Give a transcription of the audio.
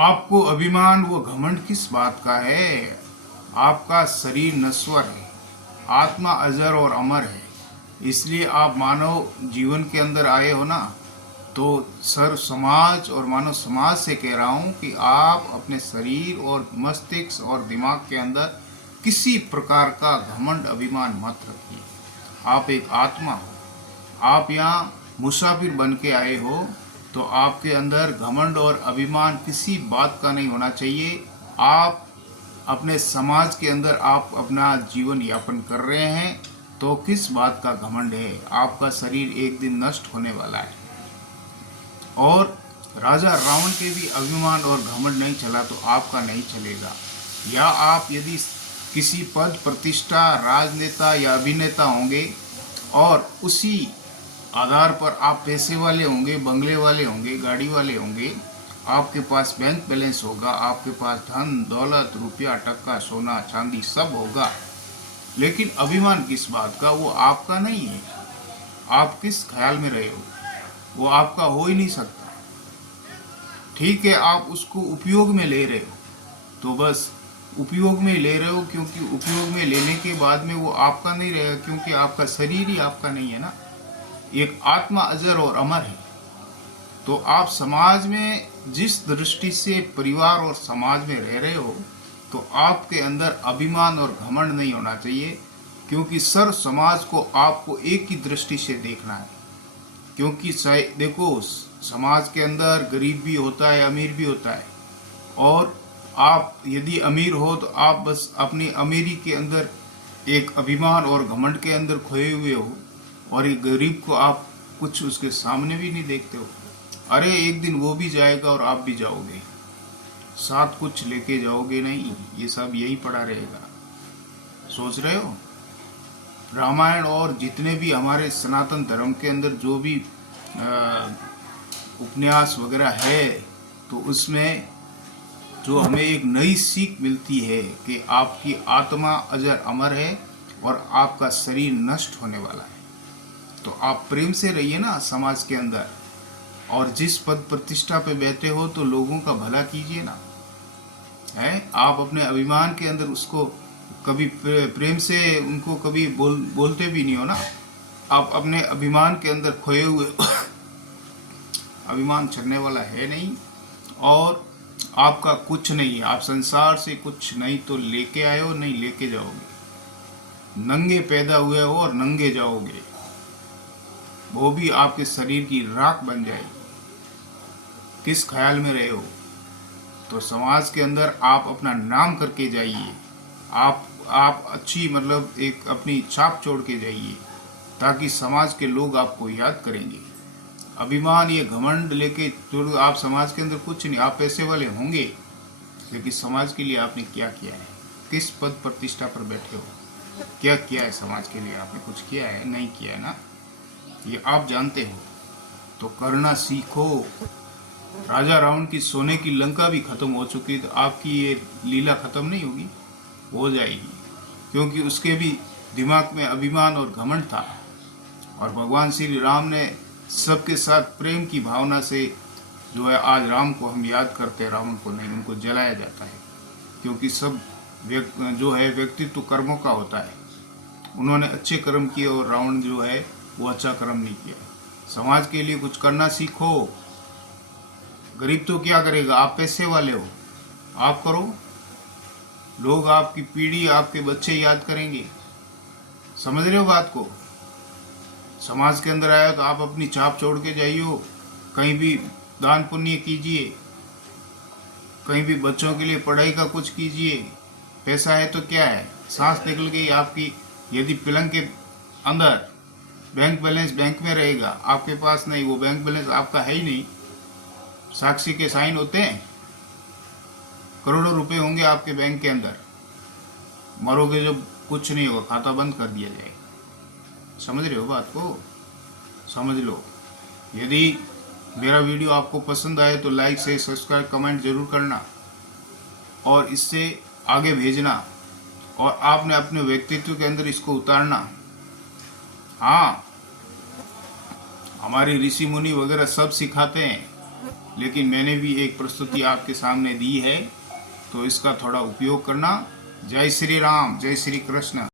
आपको अभिमान व घमंड किस बात का है? आपका शरीर नश्वर है, आत्मा अजर और अमर है। इसलिए आप मानव जीवन के अंदर आए हो ना, तो सर्व समाज और मानव समाज से कह रहा हूँ कि आप अपने शरीर और मस्तिष्क और दिमाग के अंदर किसी प्रकार का घमंड अभिमान मत रखिए। आप एक आत्मा हो, आप यहाँ मुसाफिर बन के आए हो, तो आपके अंदर घमंड और अभिमान किसी बात का नहीं होना चाहिए। आप अपने समाज के अंदर आप अपना जीवन यापन कर रहे हैं, तो किस बात का घमंड है? आपका शरीर एक दिन नष्ट होने वाला है। और राजा रावण के भी अभिमान और घमंड नहीं चला तो आपका नहीं चलेगा। या आप यदि किसी पद प्रतिष्ठा राजनेता या अभिनेता होंगे और उसी आधार पर आप पैसे वाले होंगे, बंगले वाले होंगे, गाड़ी वाले होंगे, आपके पास बैंक बैलेंस होगा, आपके पास धन दौलत रुपया टक्का सोना चांदी सब होगा, लेकिन अभिमान किस बात का? वो आपका नहीं है। आप किस ख्याल में रहे हो? वो आपका हो ही नहीं सकता। ठीक है, आप उसको उपयोग में ले रहे हो, तो बस उपयोग में ले रहे हो, क्योंकि उपयोग में लेने के बाद में वो आपका नहीं रहेगा, क्योंकि आपका शरीर ही आपका नहीं है ना। एक आत्मा अजर और अमर है। तो आप समाज में जिस दृष्टि से परिवार और समाज में रह रहे हो, तो आपके अंदर अभिमान और घमंड नहीं होना चाहिए, क्योंकि सर्व समाज को आपको एक ही दृष्टि से देखना है। क्योंकि देखो, समाज के अंदर गरीब भी होता है, अमीर भी होता है, और आप यदि अमीर हो तो आप बस अपनी अमीरी के अंदर एक अभिमान और घमंड के अंदर खोए हुए हो, और ये गरीब को आप कुछ उसके सामने भी नहीं देखते हो। अरे एक दिन वो भी जाएगा और आप भी जाओगे, साथ कुछ लेके जाओगे नहीं, ये सब यही पड़ा रहेगा। सोच रहे हो? रामायण और जितने भी हमारे सनातन धर्म के अंदर जो भी उपन्यास वगैरह है, तो उसमें जो हमें एक नई सीख मिलती है कि आपकी आत्मा अजर अमर है और आपका शरीर नष्ट होने वाला है। तो आप प्रेम से रहिए ना समाज के अंदर, और जिस पद प्रतिष्ठा पे बैठे हो तो लोगों का भला कीजिए ना। है, आप अपने अभिमान के अंदर उसको कभी प्रेम से उनको कभी बोलते भी नहीं हो ना। आप अपने अभिमान के अंदर खोए हुए अभिमान छड़ने वाला है नहीं, और आपका कुछ नहीं है। आप संसार से कुछ नहीं तो लेके आए हो, नहीं लेके जाओगे। नंगे पैदा हुए हो और नंगे जाओगे, वो भी आपके शरीर की राख बन जाएगी। किस ख्याल में रहे हो? तो समाज के अंदर आप अपना नाम करके जाइए। आप अच्छी मतलब एक अपनी छाप छोड़ के जाइए, ताकि समाज के लोग आपको याद करेंगे। अभिमान ये घमंड लेके तो आप समाज के अंदर कुछ नहीं। आप पैसे वाले होंगे, लेकिन समाज के लिए आपने क्या किया है? किस पद प्रतिष्ठा पर बैठे हो? क्या किया है समाज के लिए? आपने कुछ किया है? नहीं किया है ना, ये आप जानते हो। तो करना सीखो। राजा रावण की सोने की लंका भी खत्म हो चुकी, तो आपकी ये लीला खत्म नहीं होगी, हो जाएगी, क्योंकि उसके भी दिमाग में अभिमान और घमंड था। और भगवान श्री राम ने सबके साथ प्रेम की भावना से जो है, आज राम को हम याद करते हैं, रावण को नहीं। उनको जलाया जाता है, क्योंकि सब जो है व्यक्तित्व कर्मों का होता है। उन्होंने अच्छे कर्म किए और रावण जो है वो अच्छा कर्म नहीं किया। समाज के लिए कुछ करना सीखो। गरीब तो क्या करेगा? आप पैसे वाले हो, आप करो, लोग आपकी पीढ़ी आपके बच्चे याद करेंगे। समझ रहे हो बात को? समाज के अंदर आया तो आप अपनी छाप छोड़ के जाइए, कहीं भी दान पुण्य कीजिए, कहीं भी बच्चों के लिए पढ़ाई का कुछ कीजिए। पैसा है तो क्या है, सांस निकल गई आपकी। यदि पलंग के अंदर बैंक बैलेंस बैंक में रहेगा, आपके पास नहीं, वो बैंक बैलेंस आपका है ही नहीं। साक्षी के साइन होते हैं, करोड़ों रुपए होंगे आपके बैंक के अंदर, मरोगे जब कुछ नहीं होगा, खाता बंद कर दिया जाएगा। समझ रहे हो बात को? समझ लो। यदि मेरा वीडियो आपको पसंद आए तो लाइक से सब्सक्राइब कमेंट जरूर करना, और इससे आगे भेजना, और आपने अपने व्यक्तित्व के अंदर इसको उतारना। हाँ, हमारे ऋषि मुनि वगैरह सब सिखाते हैं लेकिन मैंने भी एक प्रस्तुति आपके सामने दी है, तो इसका थोड़ा उपयोग करना। जय श्री राम, जय श्री कृष्ण।